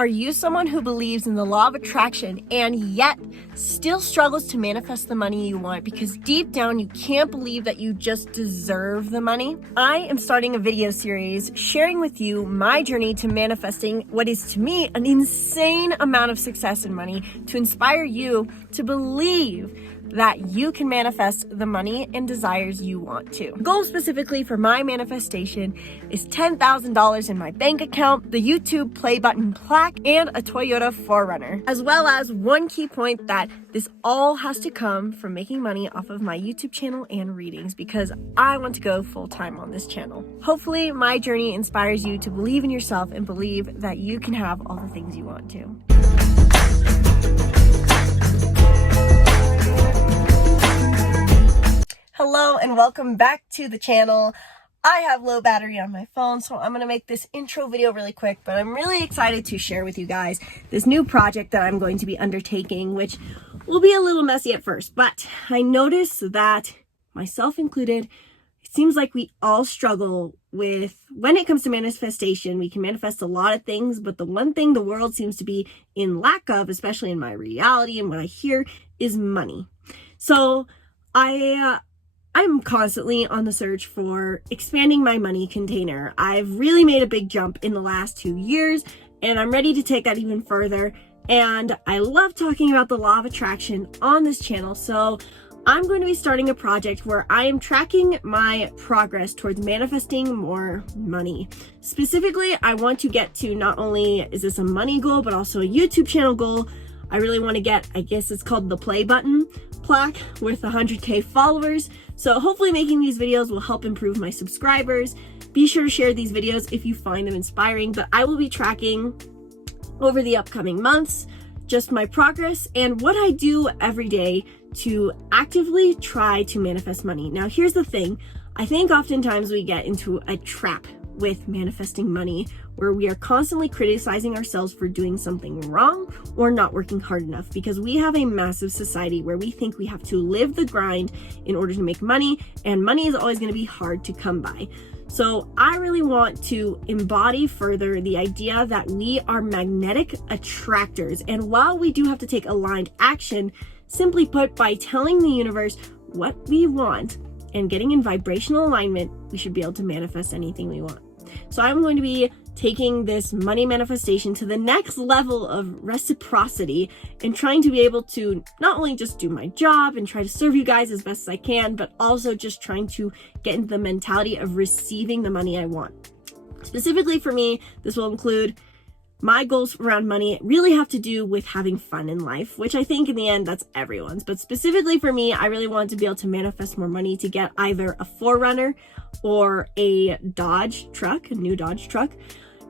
Are you someone who believes in the law of attraction and yet still struggles to manifest the money you want because deep down you can't believe that you just deserve the money? I am starting a video series sharing with you my journey to manifesting what is to me an insane amount of success and money to inspire you to believe that you can manifest the money and desires you want to. The goal specifically for my manifestation is $10,000 in my bank account, the YouTube play button plaque, and a Toyota 4Runner. As well as one key point that this all has to come from making money off of my YouTube channel and readings because I want to go full-time on this channel. Hopefully my journey inspires you to believe in yourself and believe that you can have all the things you want to. Hello and welcome back to the channel. I have low battery on my phone, so I'm going to make this intro video really quick, but I'm really excited to share with you guys this new project that I'm going to be undertaking, which will be a little messy at first, but I noticed that, myself included, it seems like we all struggle with, when it comes to manifestation, we can manifest a lot of things, but the one thing the world seems to be in lack of, especially in my reality and what I hear, is money. So I'm constantly on the search for expanding my money container. I've really made a big jump in the last 2 years, and I'm ready to take that even further. And I love talking about the law of attraction on this channel, so I'm going to be starting a project where I am tracking my progress towards manifesting more money. Specifically, I want to get to, not only is this a money goal, but also a YouTube channel goal. I really want to get, I guess it's called the play button plaque with 100K followers. So hopefully making these videos will help improve my subscribers. Be sure to share these videos if you find them inspiring, but I will be tracking over the upcoming months just my progress and what I do every day to actively try to manifest money. Now, here's the thing. I think oftentimes we get into a trap with manifesting money where we are constantly criticizing ourselves for doing something wrong or not working hard enough, because we have a massive society where we think we have to live the grind in order to make money, and money is always going to be hard to come by. So I really want to embody further the idea that we are magnetic attractors, and while we do have to take aligned action, simply put, by telling the universe what we want and getting in vibrational alignment, we should be able to manifest anything we want. So I'm going to be taking this money manifestation to the next level of reciprocity and trying to be able to not only just do my job and try to serve you guys as best as I can, but also just trying to get into the mentality of receiving the money I want. Specifically for me, this will include my goals around money really have to do with having fun in life, which I think in the end, that's everyone's. But specifically for me, I really want to be able to manifest more money to get either a 4Runner or a Dodge truck, a new Dodge truck.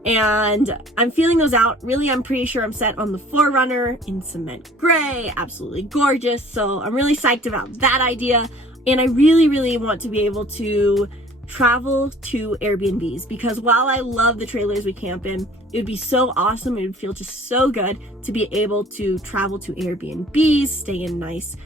And I'm feeling those out. Really, I'm pretty sure I'm set on the 4Runner in cement gray, absolutely gorgeous. So I'm really psyched about that idea. And I really, really want to be able to travel to Airbnbs, because while I love the trailers we camp in, it would be so awesome. It would feel just so good to be able to travel to Airbnbs, stay in nice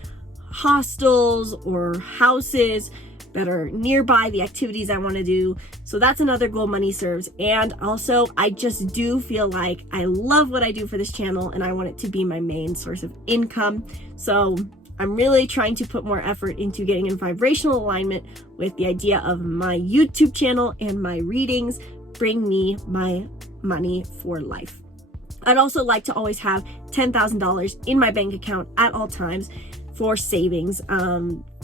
hostels or houses that are nearby the activities I want to do. So that's another goal money serves. And also, I just do feel like I love what I do for this channel and I want it to be my main source of income. So I'm really trying to put more effort into getting in vibrational alignment with the idea of my YouTube channel and my readings bring me my money for life. I'd also like to always have $10,000 in my bank account at all times for savings,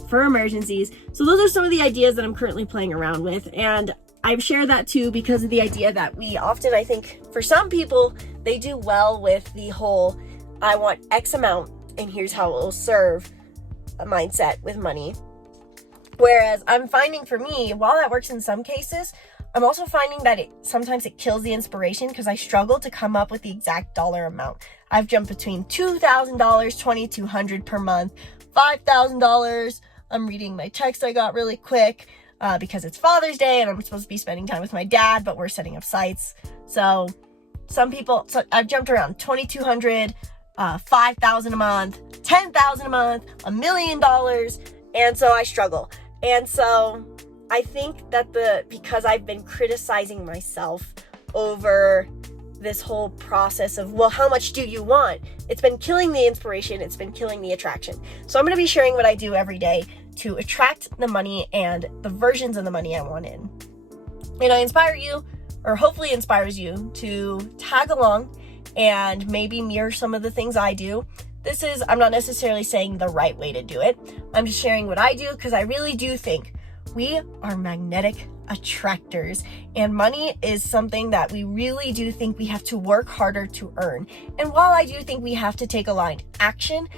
for emergencies. So those are some of the ideas that I'm currently playing around with. And I've shared that too because of the idea that we often, I think for some people, they do well with the whole, I want X amount and here's how it will serve a mindset with money. Whereas I'm finding for me, while that works in some cases, I'm also finding that sometimes it kills the inspiration because I struggle to come up with the exact dollar amount. I've jumped between $2,000, $2,200 per month, $5,000. I'm reading my text I got really quick because it's Father's Day and I'm supposed to be spending time with my dad, but we're setting up sites. So I've jumped around $2,200, $5,000 a month, $10,000 a month, $1 million. And so I struggle. And so I think that because I've been criticizing myself over this whole process of, well, how much do you want? It's been killing the inspiration. It's been killing the attraction. So I'm going to be sharing what I do every day to attract the money and the versions of the money I want in. And I inspire you, or hopefully inspires you, to tag along and maybe mirror some of the things I do. I'm not necessarily saying the right way to do it. I'm just sharing what I do because I really do think we are magnetic attractors, and money is something that we really do think we have to work harder to earn. And while I do think we have to take aligned action,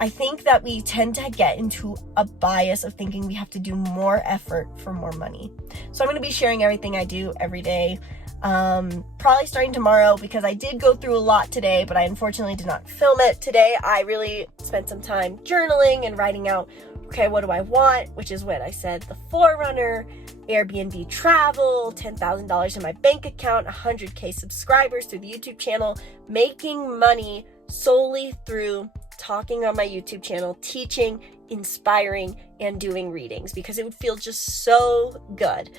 I think that we tend to get into a bias of thinking we have to do more effort for more money. So I'm going to be sharing everything I do every day, probably starting tomorrow, because I did go through a lot today, but I unfortunately did not film it today. I really spent some time journaling and writing out, okay, what do I want? Which is what I said, the Forerunner, Airbnb travel, $10,000 in my bank account, 100K subscribers through the YouTube channel, making money solely through talking on my YouTube channel, teaching, inspiring, and doing readings, because it would feel just so good.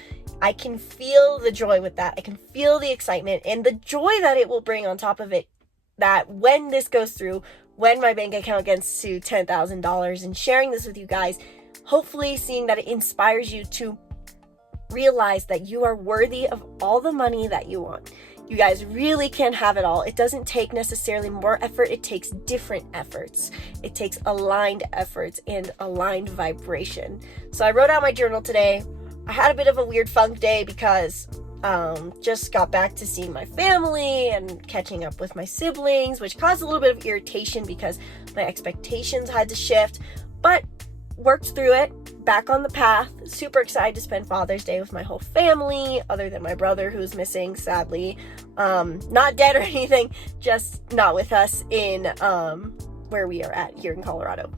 I can feel the joy with that. I can feel the excitement and the joy that it will bring on top of it, that when this goes through, when my bank account gets to $10,000, and sharing this with you guys, hopefully seeing that it inspires you to realize that you are worthy of all the money that you want. You guys really can have it all. It doesn't take necessarily more effort. It takes different efforts. It takes aligned efforts and aligned vibration. So I wrote out my journal today. I had a bit of a weird funk day because just got back to seeing my family and catching up with my siblings, which caused a little bit of irritation because my expectations had to shift, but worked through it, back on the path. Super excited to spend Father's Day with my whole family, other than my brother, who's missing, sadly. Not dead or anything, just not with us in where we are at here in Colorado.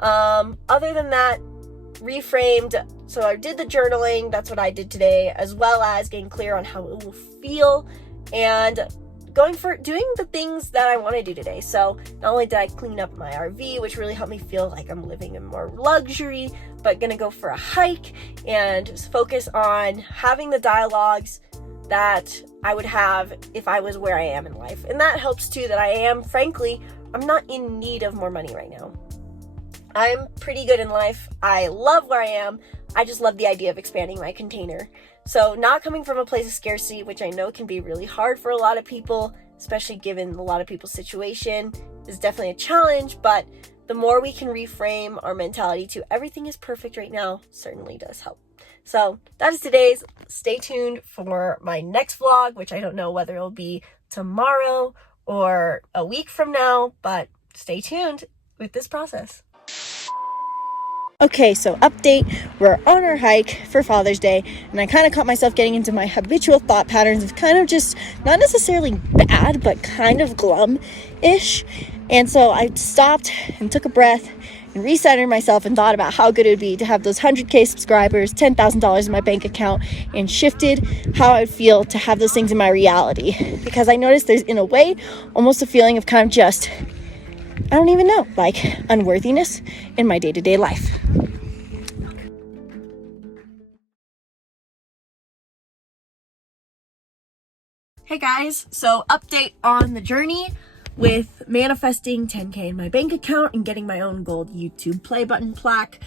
Other than that, reframed. So I did the journaling, that's what I did today, as well as getting clear on how it will feel and doing the things that I want to do today. So not only did I clean up my RV, which really helped me feel like I'm living in more luxury, but gonna go for a hike and focus on having the dialogues that I would have if I was where I am in life. And that helps too, that I'm not in need of more money right now. I'm pretty good in life. I love where I am. I just love the idea of expanding my container. So not coming from a place of scarcity, which I know can be really hard for a lot of people, especially given a lot of people's situation, is definitely a challenge. But the more we can reframe our mentality to everything is perfect right now, certainly does help. So that is today's. Stay tuned for my next vlog, which I don't know whether it'll be tomorrow or a week from now, but stay tuned with this process. Okay, so update, we're on our hike for Father's Day, and I kind of caught myself getting into my habitual thought patterns of kind of just not necessarily bad, but kind of glum-ish. And so I stopped and took a breath and recentered myself and thought about how good it would be to have those 100K subscribers, $10,000 in my bank account, and shifted how I would feel to have those things in my reality. Because I noticed there's, in a way, almost a feeling of kind of just, I don't even know, like unworthiness in my day-to-day life. Hey guys, so update on the journey with manifesting 10K in my bank account and getting my own gold YouTube play button plaque.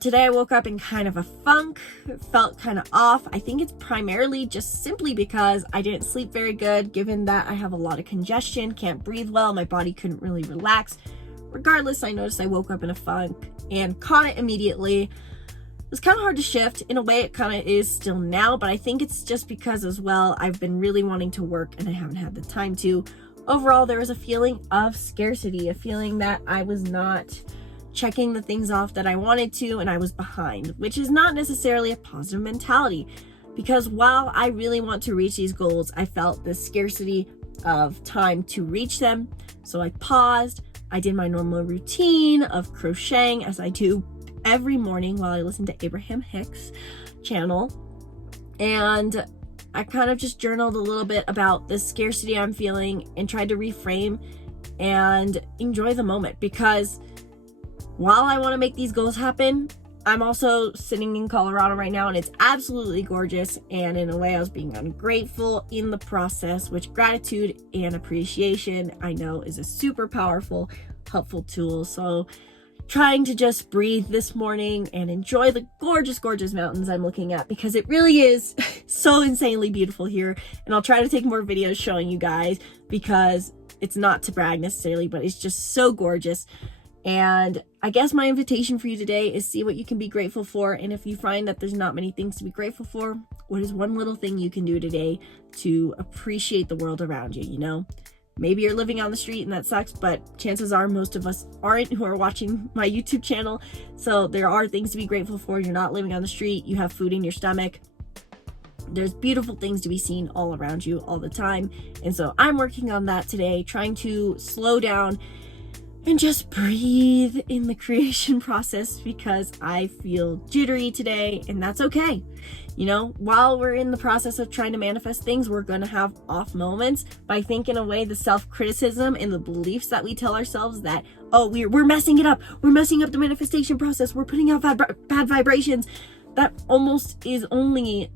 Today I woke up in kind of a funk, felt kind of off. I think it's primarily just simply because I didn't sleep very good, given that I have a lot of congestion, can't breathe well, my body couldn't really relax. Regardless, I noticed I woke up in a funk and caught it immediately. It was kind of hard to shift. In a way, it kind of is still now, but I think it's just because as well, I've been really wanting to work and I haven't had the time to. Overall, there was a feeling of scarcity, a feeling that I was not checking the things off that I wanted to, and I was behind, which is not necessarily a positive mentality, because while I really want to reach these goals, I felt this scarcity of time to reach them. So I paused, I did my normal routine of crocheting, as I do every morning while I listen to Abraham Hicks' channel, and I kind of just journaled a little bit about the scarcity I'm feeling and tried to reframe and enjoy the moment, because while I want to make these goals happen, I'm also sitting in Colorado right now, and it's absolutely gorgeous. And in a way, I was being ungrateful in the process, which gratitude and appreciation I know is a super powerful, helpful tool. So trying to just breathe this morning and enjoy the gorgeous, gorgeous mountains I'm looking at, because it really is so insanely beautiful here. And I'll try to take more videos showing you guys, because it's not to brag necessarily, but it's just so gorgeous. And I guess my invitation for you today is see what you can be grateful for. And if you find that there's not many things to be grateful for, what is one little thing you can do today to appreciate the world around you, you know? Maybe you're living on the street and that sucks, but chances are most of us aren't who are watching my YouTube channel. So there are things to be grateful for. You're not living on the street. You have food in your stomach. There's beautiful things to be seen all around you all the time. And so I'm working on that today, trying to slow down and just breathe in the creation process, because I feel jittery today, and that's okay. You know, while we're in the process of trying to manifest things, we're going to have off moments. But I think in a way, the self-criticism and the beliefs that we tell ourselves that, oh, we're messing it up. We're messing up the manifestation process. We're putting out bad vibrations. That almost is only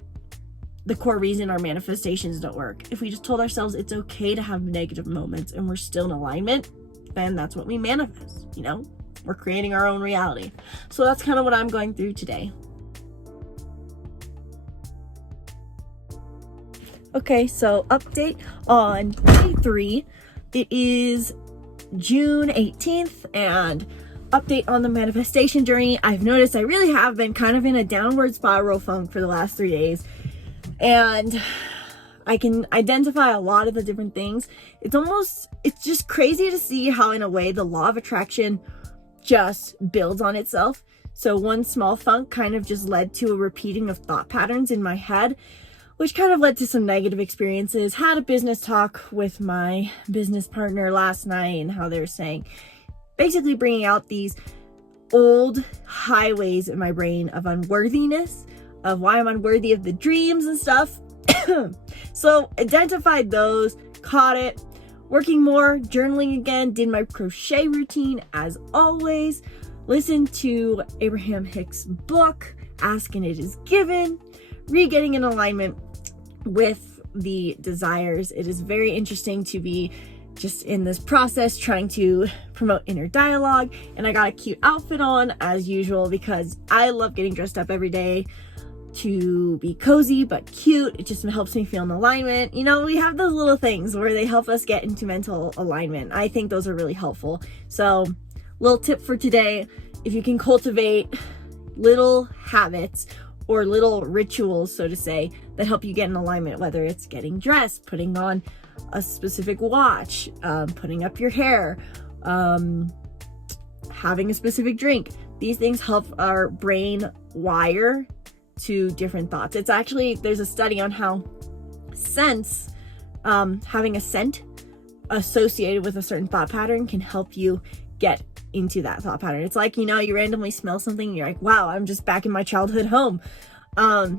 the core reason our manifestations don't work. If we just told ourselves it's okay to have negative moments and we're still in alignment, then that's what we manifest, you know? We're creating our own reality. So that's kind of what I'm going through today. Okay, so update on day 3. It is June 18th, and update on the manifestation journey. I've noticed I really have been kind of in a downward spiral funk for the last 3 days, and I can identify a lot of the different things. It's just crazy to see how, in a way, the law of attraction just builds on itself. So one small funk kind of just led to a repeating of thought patterns in my head, which kind of led to some negative experiences. Had a business talk with my business partner last night, and how they were saying, basically bringing out these old highways in my brain of unworthiness, of why I'm unworthy of the dreams and stuff. So identified those, caught it, working more, journaling again, did my crochet routine as always, listened to Abraham Hicks' book, Ask and It Is Given, getting in alignment with the desires. It is very interesting to be just in this process trying to promote inner dialogue. And I got a cute outfit on as usual, because I love getting dressed up every day to be cozy but cute. It just helps me feel in alignment. You know, we have those little things where they help us get into mental alignment. I think those are really helpful. So, little tip for today: if you can cultivate little habits or little rituals, so to say, that help you get in alignment, whether it's getting dressed, putting on a specific watch, putting up your hair, having a specific drink. These things help our brain wire to different thoughts. It's actually, there's a study on how scents, having a scent associated with a certain thought pattern can help you get into that thought pattern. It's like, you know, you randomly smell something and you're like, wow, I'm just back in my childhood home.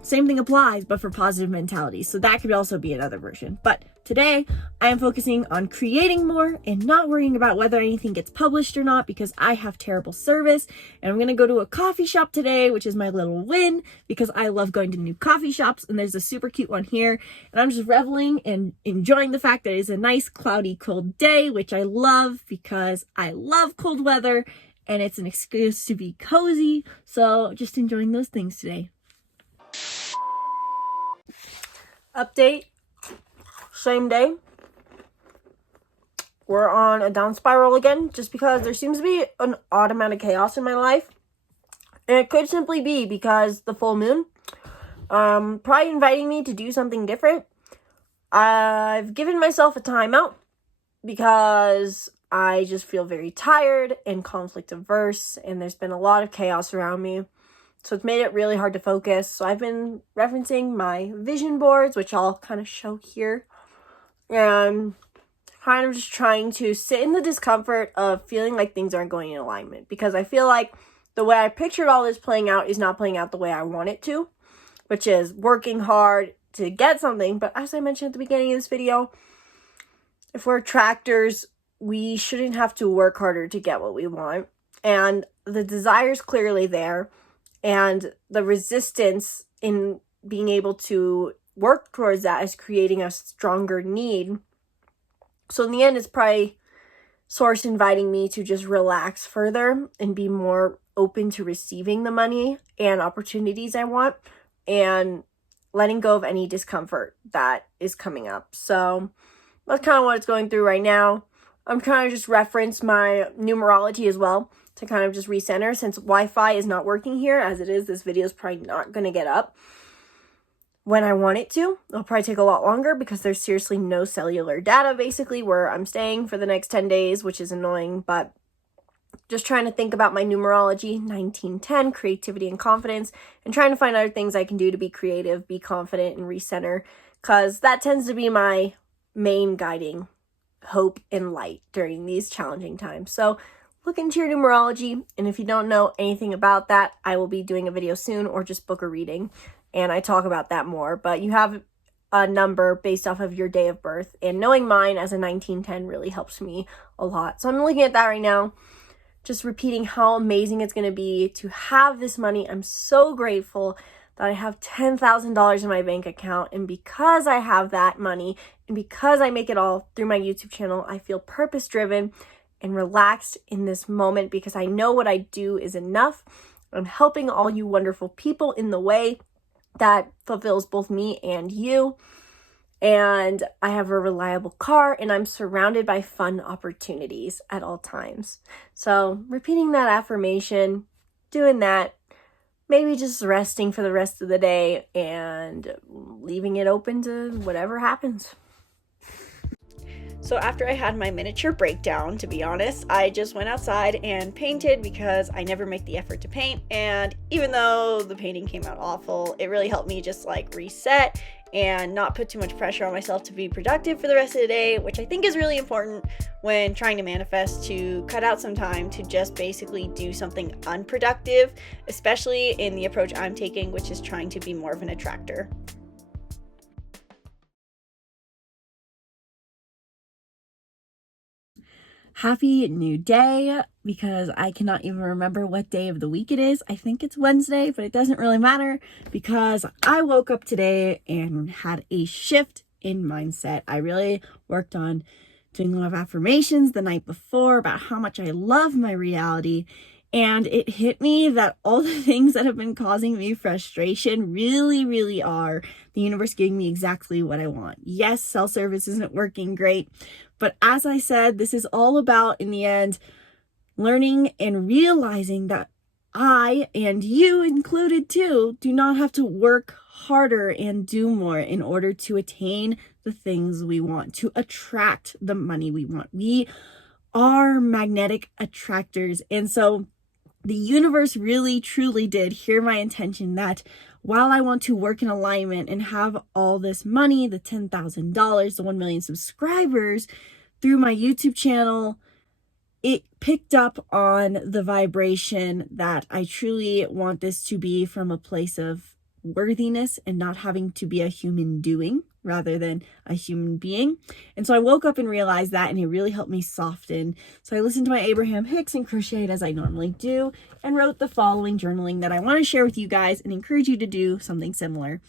Same thing applies, but for positive mentality. So that could also be another version. But today I am focusing on creating more and not worrying about whether anything gets published or not, because I have terrible service. And I'm going to go to a coffee shop today, which is my little win, because I love going to new coffee shops. And there's a super cute one here. And I'm just reveling and enjoying the fact that it's a nice, cloudy, cold day, which I love because I love cold weather and it's an excuse to be cozy. So just enjoying those things today. Update, same day, we're on a down spiral again, just because there seems to be an odd amount of chaos in my life, and it could simply be because the full moon, probably inviting me to do something different. I've given myself a timeout because I just feel very tired and conflict averse, and there's been a lot of chaos around me. So it's made it really hard to focus. So I've been referencing my vision boards, which I'll kind of show here. And kind of just trying to sit in the discomfort of feeling like things aren't going in alignment. Because I feel like the way I pictured all this playing out is not playing out the way I want it to. Which is working hard to get something. But as I mentioned at the beginning of this video, if we're attractors, we shouldn't have to work harder to get what we want. And the desire's clearly there. And the resistance in being able to work towards that is creating a stronger need. So in the end, it's probably Source inviting me to just relax further and be more open to receiving the money and opportunities I want, and letting go of any discomfort that is coming up. So that's kind of what it's going through right now. I'm trying to just reference my numerology as well to kind of just recenter, since Wi-Fi is not working here as it is. This video is probably not going to get up when I want it to. It'll probably take a lot longer because there's seriously no cellular data basically where I'm staying for the next 10 days, which is annoying. But just trying to think about my numerology, 1910, creativity and confidence, and trying to find other things I can do to be creative, be confident, and recenter, because that tends to be my main guiding hope and light during these challenging times. So look into your numerology, and if you don't know anything about that, I will be doing a video soon, or just book a reading, and I talk about that more. But you have a number based off of your day of birth, and knowing mine as a 1910 really helps me a lot. So I'm looking at that right now, just repeating how amazing it's going to be to have this money. I'm so grateful that I have $10,000 in my bank account, and because I have that money, and because I make it all through my YouTube channel, I feel purpose-driven and relaxed in this moment, because I know what I do is enough. I'm helping all you wonderful people in the way that fulfills both me and you. And I have a reliable car, and I'm surrounded by fun opportunities at all times. So repeating that affirmation, doing that, maybe just resting for the rest of the day and leaving it open to whatever happens. So after I had my miniature breakdown, to be honest, I just went outside and painted, because I never make the effort to paint. And even though the painting came out awful, it really helped me just like reset and not put too much pressure on myself to be productive for the rest of the day, which I think is really important when trying to manifest, to cut out some time to just basically do something unproductive, especially in the approach I'm taking, which is trying to be more of an attractor. Happy new day, because I cannot even remember what day of the week it is. I think it's Wednesday, but it doesn't really matter, because I woke up today and had a shift in mindset. I really worked on doing a lot of affirmations the night before about how much I love my reality. And it hit me that all the things that have been causing me frustration really, really are the universe giving me exactly what I want. Yes, self-service isn't working great, but as I said, this is all about, in the end, learning and realizing that I, and you included too, do not have to work harder and do more in order to attain the things we want, to attract the money we want. We are magnetic attractors. And so the universe really, truly did hear my intention that while I want to work in alignment and have all this money, the $10,000, the 1 million subscribers through my YouTube channel, it picked up on the vibration that I truly want this to be from a place of worthiness and not having to be a human doing rather than a human being. And so I woke up and realized that, and it really helped me soften. So I listened to my Abraham Hicks and crocheted as I normally do, and wrote the following journaling that I want to share with you guys and encourage you to do something similar.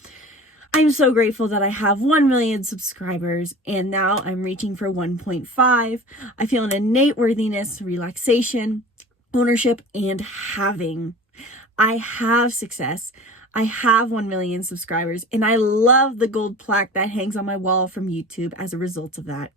I'm so grateful that I have 1 million subscribers, and now I'm reaching for 1.5. I feel an innate worthiness, relaxation, ownership, and having. I have success. I have 1 million subscribers, and I love the gold plaque that hangs on my wall from YouTube as a result of that.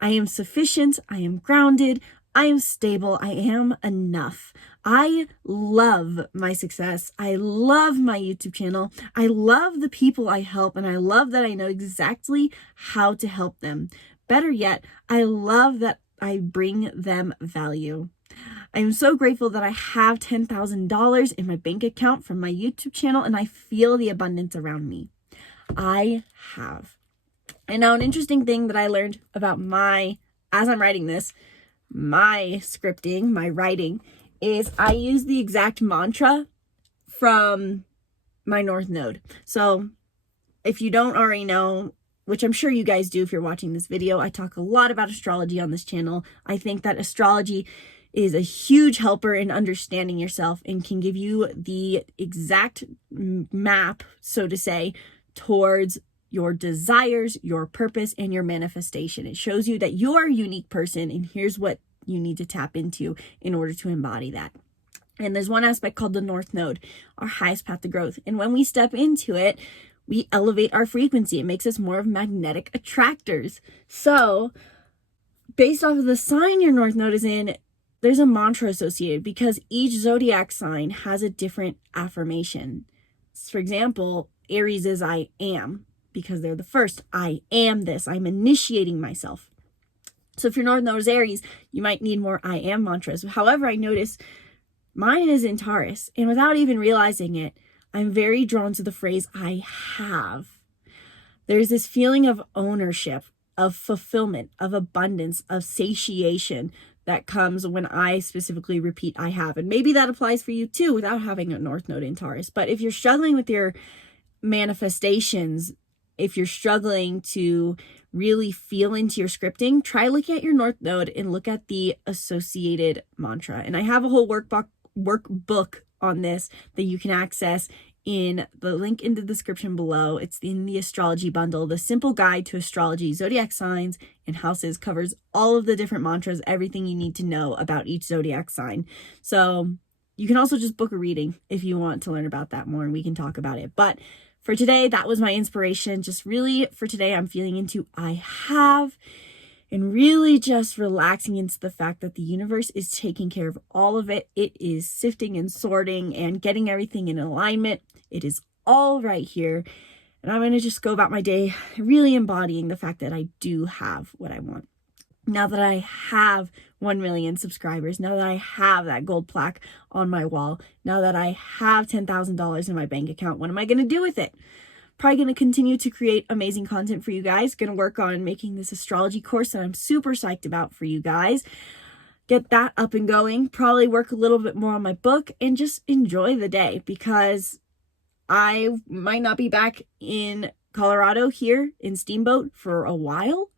I am sufficient. I am grounded. I am stable. I am enough. I love my success. I love my YouTube channel. I love the people I help, and I love that I know exactly how to help them. Better yet, I love that I bring them value. I am so grateful that I have $10,000 in my bank account from my YouTube channel, and I feel the abundance around me. I have. And now an interesting thing that I learned about as I'm writing this, my scripting, my writing, is I use the exact mantra from my North Node. So if you don't already know, which I'm sure you guys do if you're watching this video, I talk a lot about astrology on this channel. I think that astrology is a huge helper in understanding yourself and can give you the exact map, so to say, towards your desires, your purpose, and your manifestation. It shows you that you are a unique person, and here's what you need to tap into in order to embody that. And there's one aspect called the North Node, our highest path to growth. And when we step into it, we elevate our frequency. It makes us more of magnetic attractors. So based off of the sign your North Node is in, there's a mantra associated because each zodiac sign has a different affirmation. For example, Aries is I am, because they're the first. I am this. I'm initiating myself. So if your North Node is Aries, you might need more I am mantras. However, I notice mine is in Taurus, and without even realizing it, I'm very drawn to the phrase I have. There's this feeling of ownership, of fulfillment, of abundance, of satiation that comes when I specifically repeat I have. And maybe that applies for you too without having a North Node in Taurus. But if you're struggling with your manifestations, if you're struggling to really feel into your scripting, try looking at your North Node and look at the associated mantra. And I have a whole workbook on this that you can access in the link in the description below. It's in the astrology bundle. The Simple Guide to Astrology, Zodiac Signs, and Houses covers all of the different mantras, everything you need to know about each zodiac sign. So you can also just book a reading if you want to learn about that more, and we can talk about it. But for today, that was my inspiration. Just really for today, I'm feeling into I have, and really just relaxing into the fact that the universe is taking care of all of it. It is sifting and sorting and getting everything in alignment. It is all right here. And I'm going to just go about my day really embodying the fact that I do have what I want. Now that I have 1 million subscribers, now that I have that gold plaque on my wall, now that I have $10,000 in my bank account, what am I going to do with it? Probably going to continue to create amazing content for you guys. Going to work on making this astrology course that I'm super psyched about for you guys. Get that up and going. Probably work a little bit more on my book and just enjoy the day, because I might not be back in Colorado here in Steamboat for a while.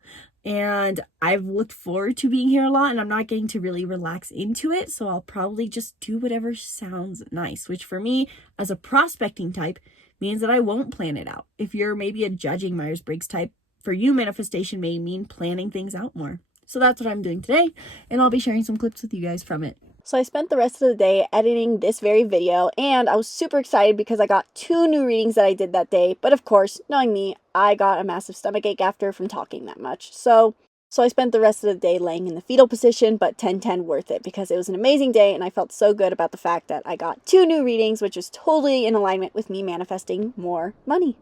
And I've looked forward to being here a lot, and I'm not getting to really relax into it. So I'll probably just do whatever sounds nice, which for me as a prospecting type means that I won't plan it out. If you're maybe a judging Myers-Briggs type, for you, manifestation may mean planning things out more. So that's what I'm doing today, and I'll be sharing some clips with you guys from it. So I spent the rest of the day editing this very video, and I was super excited because I got 2 new readings that I did that day. But of course, knowing me, I got a massive stomachache after from talking that much. So I spent the rest of the day laying in the fetal position, but 10/10 worth it because it was an amazing day, and I felt so good about the fact that I got 2 new readings, which is totally in alignment with me manifesting more money.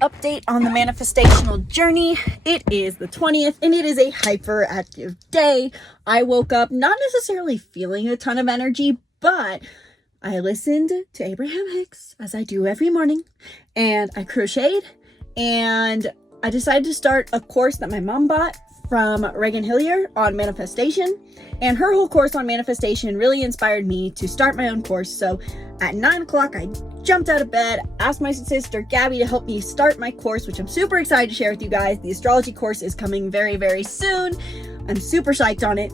Update on the manifestational journey. It is the 20th, and it is a hyperactive day. I woke up not necessarily feeling a ton of energy, but I listened to Abraham Hicks, as I do every morning, and I crocheted, and I decided to start a course that my mom bought from Reagan Hillier on manifestation, and her whole course on manifestation really inspired me to start my own course. So at 9 o'clock, I jumped out of bed, asked my sister Gabby to help me start my course, which I'm super excited to share with you guys. The astrology course is coming very, very soon. I'm super psyched on it,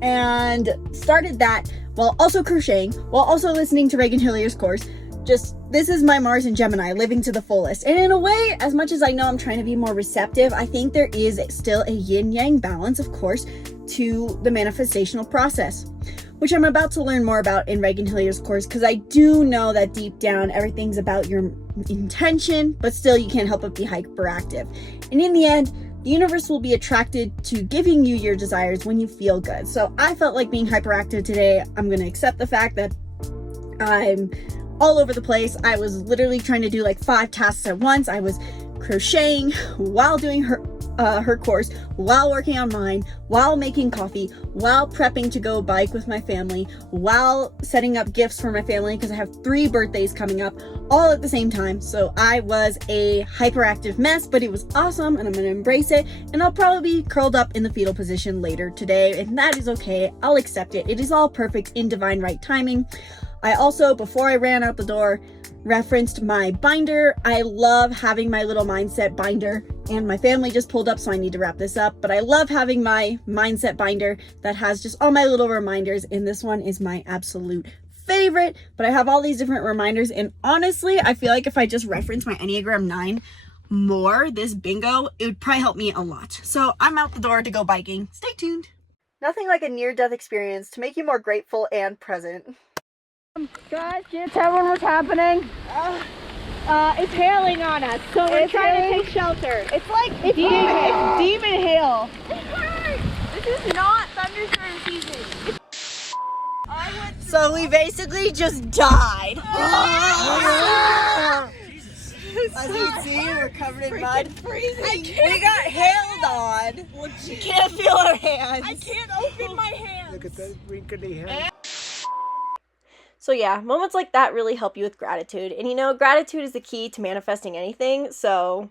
and started that while also crocheting, while also listening to Reagan Hillier's course. This is my Mars and Gemini living to the fullest. And in a way, as much as I know I'm trying to be more receptive, I think there is still a yin-yang balance, of course, to the manifestational process, which I'm about to learn more about in Reagan Hillier's course, because I do know that deep down, everything's about your intention, but still you can't help but be hyperactive. And in the end, the universe will be attracted to giving you your desires when you feel good. So I felt like being hyperactive today. I'm going to accept the fact that I'm all over the place. I was literally trying to do like 5 tasks at once. I was crocheting while doing her course, while working on mine, while making coffee, while prepping to go bike with my family, while setting up gifts for my family because I have 3 birthdays coming up all at the same time. So I was a hyperactive mess, but it was awesome, and I'm going to embrace it. And I'll probably be curled up in the fetal position later today, and that is okay. I'll accept it. It is all perfect in divine right timing. I also, before I ran out the door, referenced my binder. I love having my little mindset binder, and my family just pulled up, so I need to wrap this up. But I love having my mindset binder that has just all my little reminders, and this one is my absolute favorite. But I have all these different reminders, and honestly, I feel like if I just reference my Enneagram 9 more, this bingo, it would probably help me a lot. So I'm out the door to go biking. Stay tuned. Nothing like a near-death experience to make you more grateful and present. Guys, can you tell me what's happening? It's hailing on us, so we're trying to take shelter. It's like demon hail. This is not thunderstorm season. So we basically just died. As you can see, we're covered in mud. We got hailed on. We can't feel our hands. I can't open my hands. Look at that wrinkly hand. So yeah, moments like that really help you with gratitude. And you know, gratitude is the key to manifesting anything, so...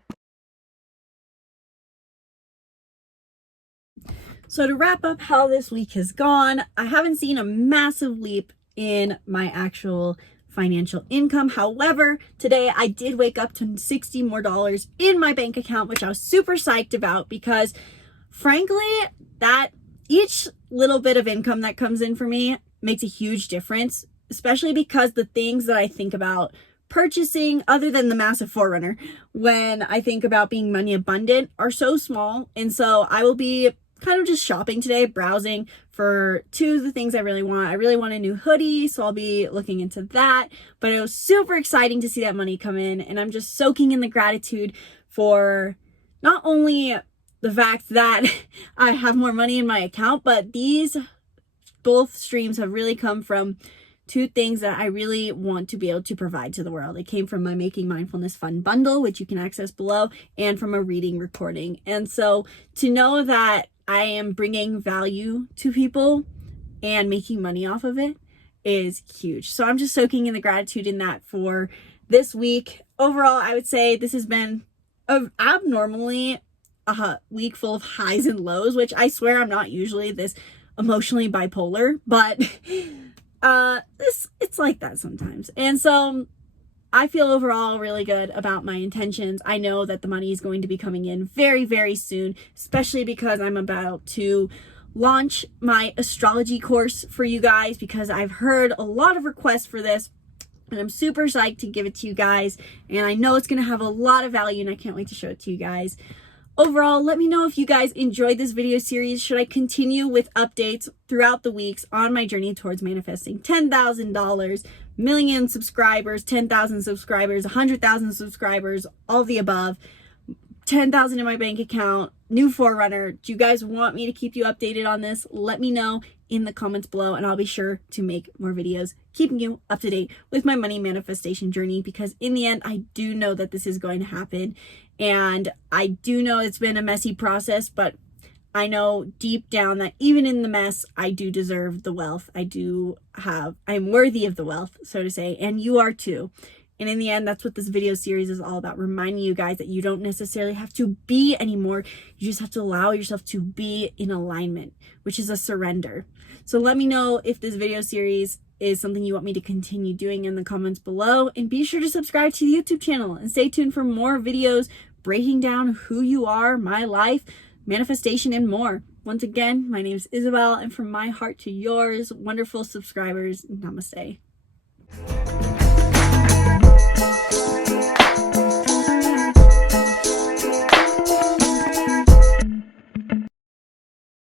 So to wrap up how this week has gone, I haven't seen a massive leap in my actual financial income. However, today I did wake up to $60 more in my bank account, which I was super psyched about because frankly, that each little bit of income that comes in for me makes a huge difference, especially because the things that I think about purchasing, other than the massive forerunner, when I think about being money abundant, are so small. And so I will be kind of just shopping today, browsing for two of the things I really want. I really want a new hoodie, so I'll be looking into that. But it was super exciting to see that money come in, and I'm just soaking in the gratitude for not only the fact that I have more money in my account, but these both streams have really come from two things that I really want to be able to provide to the world. It came from my Making Mindfulness Fun bundle, which you can access below, and from a reading recording. And so to know that I am bringing value to people and making money off of it is huge. So I'm just soaking in the gratitude in that for this week. Overall, I would say this has been abnormally a week full of highs and lows, which I swear I'm not usually this emotionally bipolar, but it's like that sometimes. And so I feel overall really good about my intentions. I know that the money is going to be coming in very, very soon, especially because I'm about to launch my astrology course for you guys because I've heard a lot of requests for this, and I'm super psyched to give it to you guys. And I know it's going to have a lot of value, and I can't wait to show it to you guys. Overall, let me know if you guys enjoyed this video series. Should I continue with updates throughout the weeks on my journey towards manifesting $10,000, million subscribers, 10,000 subscribers, 100,000 subscribers, all the above, 10,000 in my bank account, new forerunner? Do you guys want me to keep you updated on this? Let me know in the comments below, and I'll be sure to make more videos keeping you up to date with my money manifestation journey, because in the end, I do know that this is going to happen. And I do know it's been a messy process, but I know deep down that even in the mess, I do deserve the wealth. I'm worthy of the wealth, so to say, and you are too. And in the end, that's what this video series is all about, reminding you guys that you don't necessarily have to be anymore. You just have to allow yourself to be in alignment, which is a surrender. So let me know if this video series is something you want me to continue doing in the comments below, and be sure to subscribe to the YouTube channel and stay tuned for more videos breaking down who you are, my life, manifestation, and more. Once again, my name is Isabelle, and from my heart to yours, wonderful subscribers, namaste.